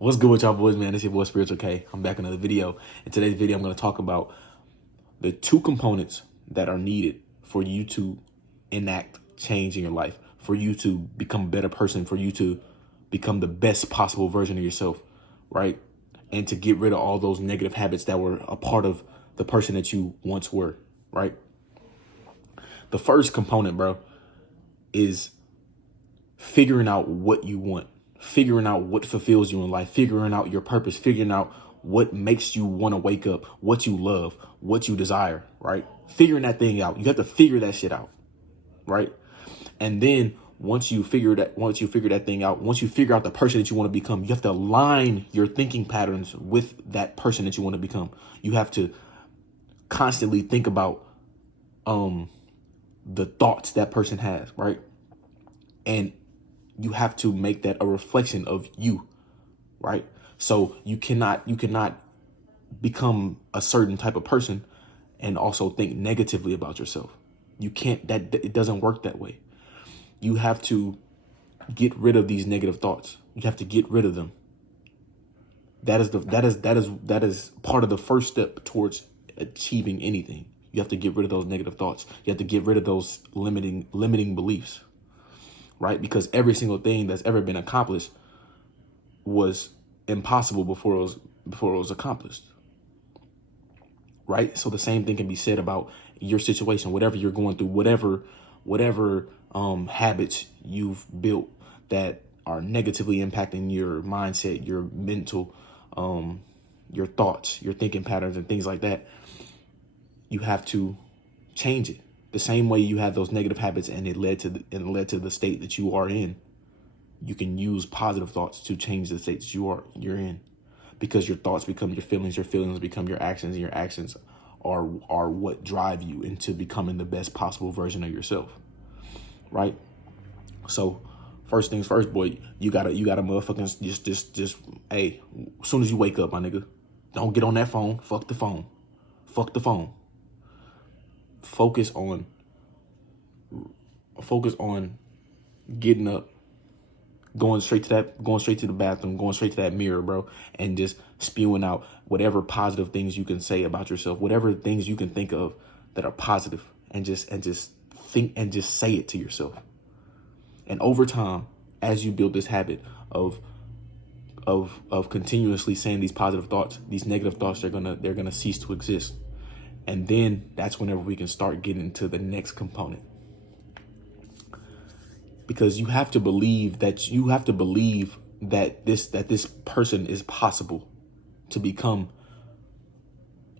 What's good with y'all boys, man? It's your boy Spiritual K. I'm back in another video. In today's video, I'm going to talk about the two components that are needed for you to enact change in your life, for you to become a better person, for you to become the best possible version of yourself, right? And to get rid of all those negative habits that were a part of the person that you once were, right? The first component, bro, is figuring out what you want, figuring out what fulfills you in life, figuring out your purpose, figuring out what makes you want to wake up, what you love, what you desire, right? Figuring that thing out. You have to figure that shit out, right? And then once you figure that thing out, once you figure out the person that you want to become, you have to align your thinking patterns with that person that you want to become. You have to constantly think about the thoughts that person has, right? And you have to make that a reflection of you, right? So you cannot become a certain type of person and also think negatively about yourself. You can't, it doesn't work that way. You have to get rid of these negative thoughts. You have to get rid of them. That is part of the first step towards achieving anything. You have to get rid of those negative thoughts. You have to get rid of those limiting beliefs, right? Because every single thing that's ever been accomplished was impossible before it was accomplished, right? So the same thing can be said about your situation, whatever you're going through, whatever habits you've built that are negatively impacting your mindset, your mental, your thoughts, your thinking patterns, and things like that. You have to change it. The same way you have those negative habits and it led to the state that you are in. You can use positive thoughts to change the state that you're in, because your thoughts become your feelings become your actions, and your actions are what drive you into becoming the best possible version of yourself, right? So first things first, boy, you gotta motherfucking just hey, as soon as you wake up, my nigga, don't get on that phone. Fuck the phone. Focus on getting up, going straight to the bathroom, going straight to that mirror, bro, and just spewing out whatever positive things you can say about yourself, whatever things you can think of that are positive, and just think and just say it to yourself. And over time, as you build this habit of continuously saying these positive thoughts, these negative thoughts, they're gonna cease to exist. And then that's whenever we can start getting to the next component. Because you have to believe that this person is possible to become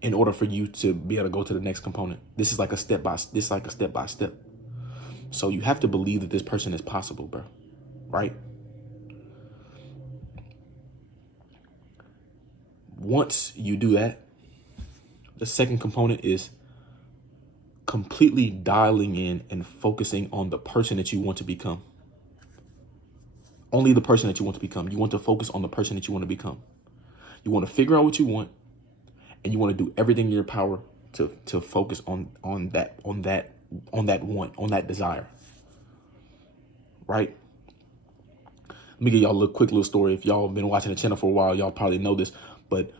in order for you to be able to go to the next component. This is like a step by step. So you have to believe that this person is possible, bro. Right? Once you do that, the second component is completely dialing in and focusing on the person that you want to become. Only the person that you want to become. You want to focus on the person that you want to become. You want to figure out what you want, and you want to do everything in your power to focus on that desire. Right? Let me give y'all a quick little story. If y'all been watching the channel for a while, y'all probably know this, but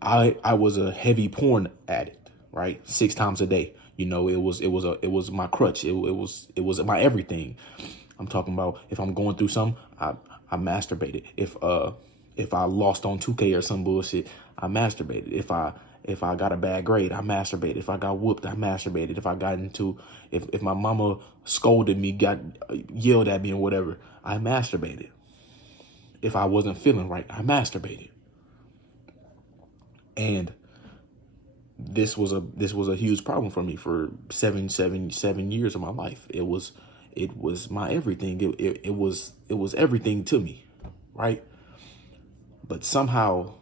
I was a heavy porn addict, right? 6 times a day. You know, it was my crutch. It was my everything. I'm talking about if I'm going through something, I masturbated. If I lost on 2K or some bullshit, I masturbated. If I got a bad grade, I masturbated. If I got whooped, I masturbated. If my mama scolded me, yelled at me or whatever, I masturbated. If I wasn't feeling right, I masturbated. And this was a huge problem for me for seven years of my life. It was my everything. It was everything to me, right? But somehow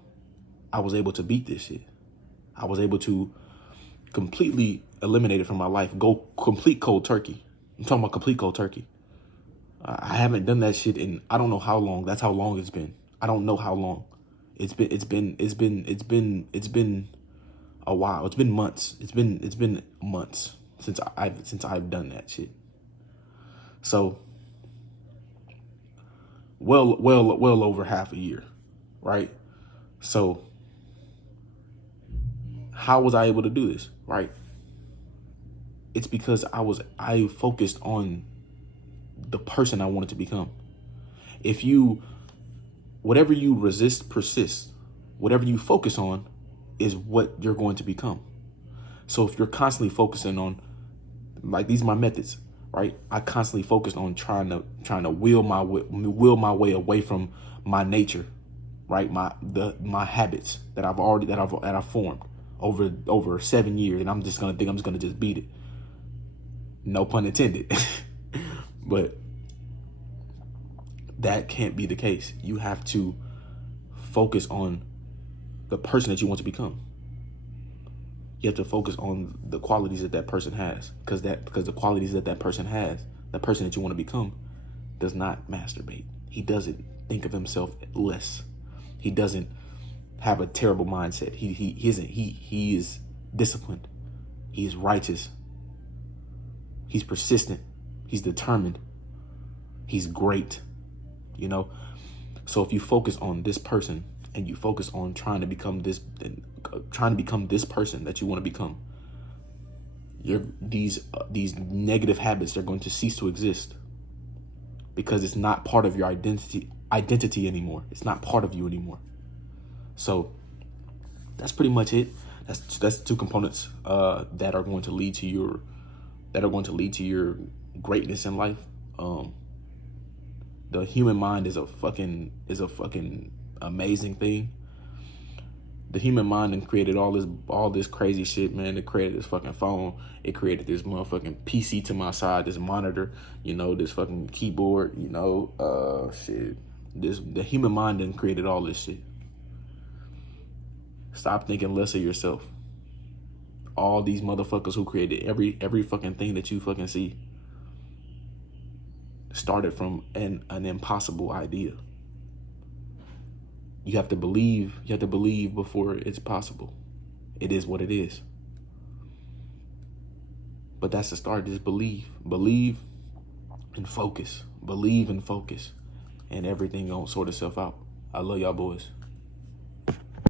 I was able to beat this shit. I was able to completely eliminate it from my life. Go complete cold turkey. I'm talking about complete cold turkey. I haven't done that shit in I don't know how long. That's how long it's been. I don't know how long. It's been a while. It's been months. It's been months since I've done that shit. So well over half a year, right? So how was I able to do this, right? It's because I focused on the person I wanted to become. If you, whatever you resist persists, whatever you focus on is what you're going to become. So if you're constantly focusing on, like, these are my methods, right? I constantly focused on trying to will my way away from my nature, right? My habits that I've formed over 7 years, and I'm just gonna just beat it. No pun intended. But that can't be the case. You have to focus on the person that you want to become. You have to focus on the qualities that person has, because the qualities that person has, the person that you want to become, does not masturbate. He doesn't think of himself less. He doesn't have a terrible mindset. He is disciplined. He is righteous. He's persistent. He's determined. He's great. You know? So if you focus on this person and you focus on trying to become this person that you want to become, these negative habits are going to cease to exist, because it's not part of your identity anymore. It's not part of you anymore. So that's pretty much it. That's two components that are going to lead to your greatness in life. The human mind is a fucking amazing thing. The human mind and created all this crazy shit, man. It created this fucking phone. It created this motherfucking PC to my side, this monitor, this fucking keyboard, shit. The human mind and created all this shit. Stop thinking less of yourself. All these motherfuckers who created every fucking thing that you fucking see started from an impossible idea. You have to believe before it's possible. It is what it is. But that's the start. Just believe and focus. Believe and focus, and everything gonna sort itself out. I love y'all boys.